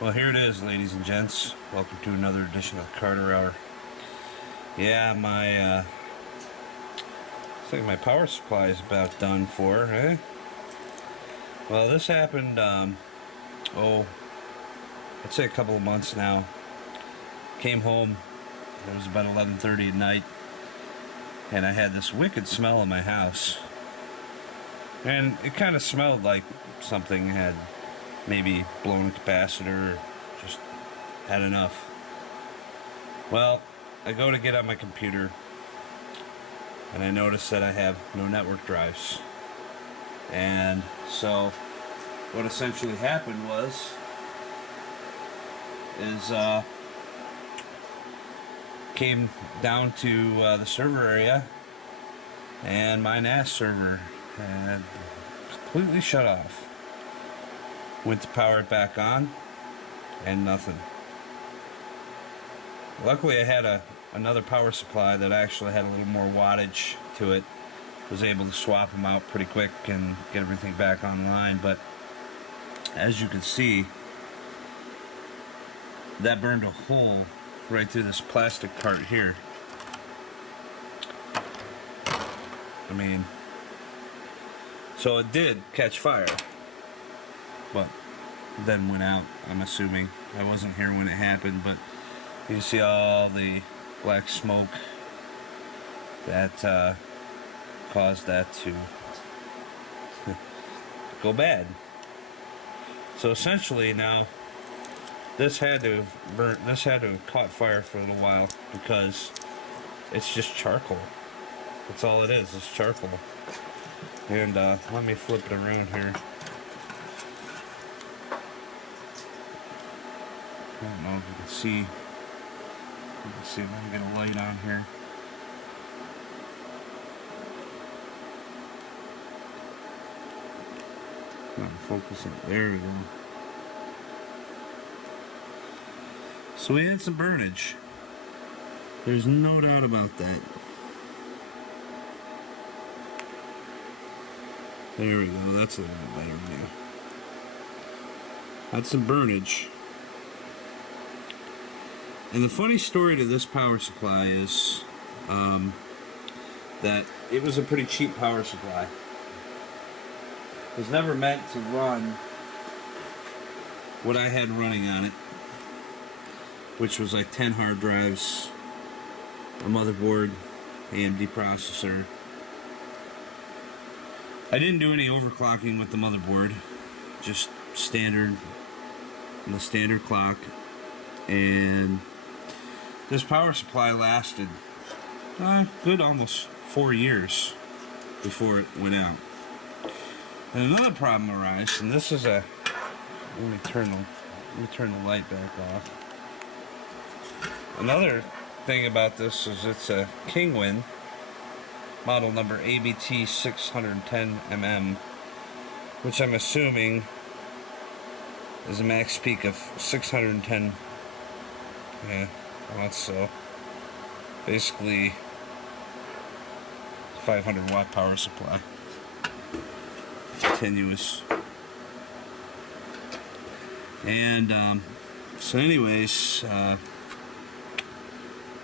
Well, here it is, ladies and gents. Welcome to another edition of the Carter Hour. Yeah, looks like my power supply is about done for, eh? Well, this happened, I'd say a couple of months now. Came home, it was about 11:30 at night, and I had this wicked smell in my house. And it kind of smelled like something had maybe blown a capacitor or just had enough. Well, I go to get on my computer and I notice that I have no network drives. And so what essentially happened came down to the server area, and my NAS server had completely shut off. Went to power it back on, and nothing. Luckily, I had another power supply that actually had a little more wattage to it. Was able to swap them out pretty quick and get everything back online. But as you can see, that burned a hole right through this plastic part here. I mean, so it did catch fire, but then went out, I'm assuming. I wasn't here when it happened, but you can see all the black smoke that caused that to go bad. So essentially now, this had to have caught fire for a little while because it's just charcoal. That's all it is, it's charcoal. And let me flip it around here. I don't know if you can see. Let's see if I can get a light on here. Not focusing. There we go. So we had some burnage. There's no doubt about that. There we go. That's a little bit better now. Had some burnage. And the funny story to this power supply is that it was a pretty cheap power supply. It was never meant to run what I had running on it, which was like 10 hard drives, a motherboard, AMD processor. I didn't do any overclocking with the motherboard, just standard, the standard clock. And this power supply lasted good almost 4 years before it went out. And another problem arose, and this is let me turn the light back off. Another thing about this is it's a Kingwin model number ABT 610mm, which I'm assuming is a max peak of 610. Yeah, that's so. Basically, 500 watt power supply. Continuous. And, so anyways,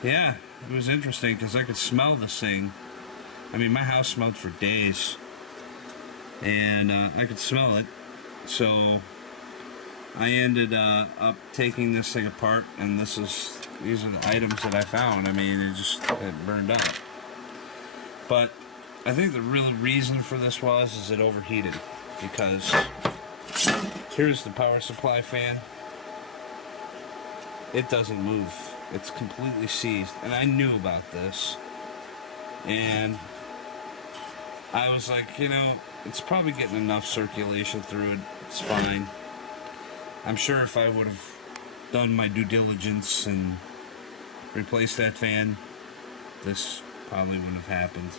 yeah, it was interesting because I could smell this thing. I mean, my house smelled for days. And, I could smell it. So I ended up taking this thing apart, and these are the items that I found. I mean, it burned up. But I think the real reason for this is it overheated, because here's the power supply fan. It doesn't move. It's completely seized, and I knew about this. And I was like, it's probably getting enough circulation through it. It's fine. I'm sure if I would have done my due diligence and replaced that fan, this probably wouldn't have happened.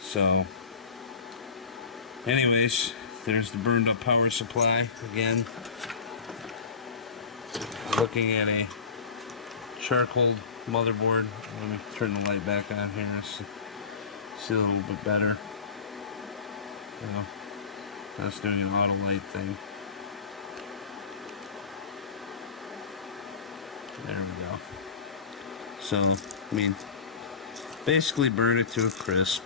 So, anyways, there's the burned up power supply again. Looking at a charcoal motherboard. Let me turn the light back on here to see a little bit better. That's doing an auto light thing. There we go. So, I mean, basically burn it to a crisp.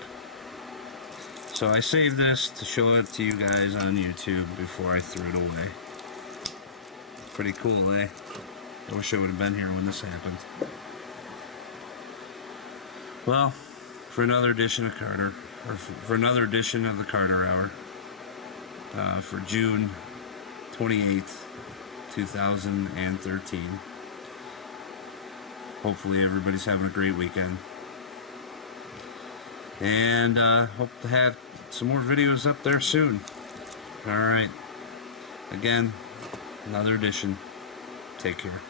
So I saved this to show it to you guys on YouTube before I threw it away. Pretty cool, eh? I wish I would have been here when this happened. Well, for another edition of Carter, or for another edition of the Carter Hour, for June 28th, 2013. Hopefully everybody's having a great weekend. And hope to have some more videos up there soon. Alright. Again, another edition. Take care.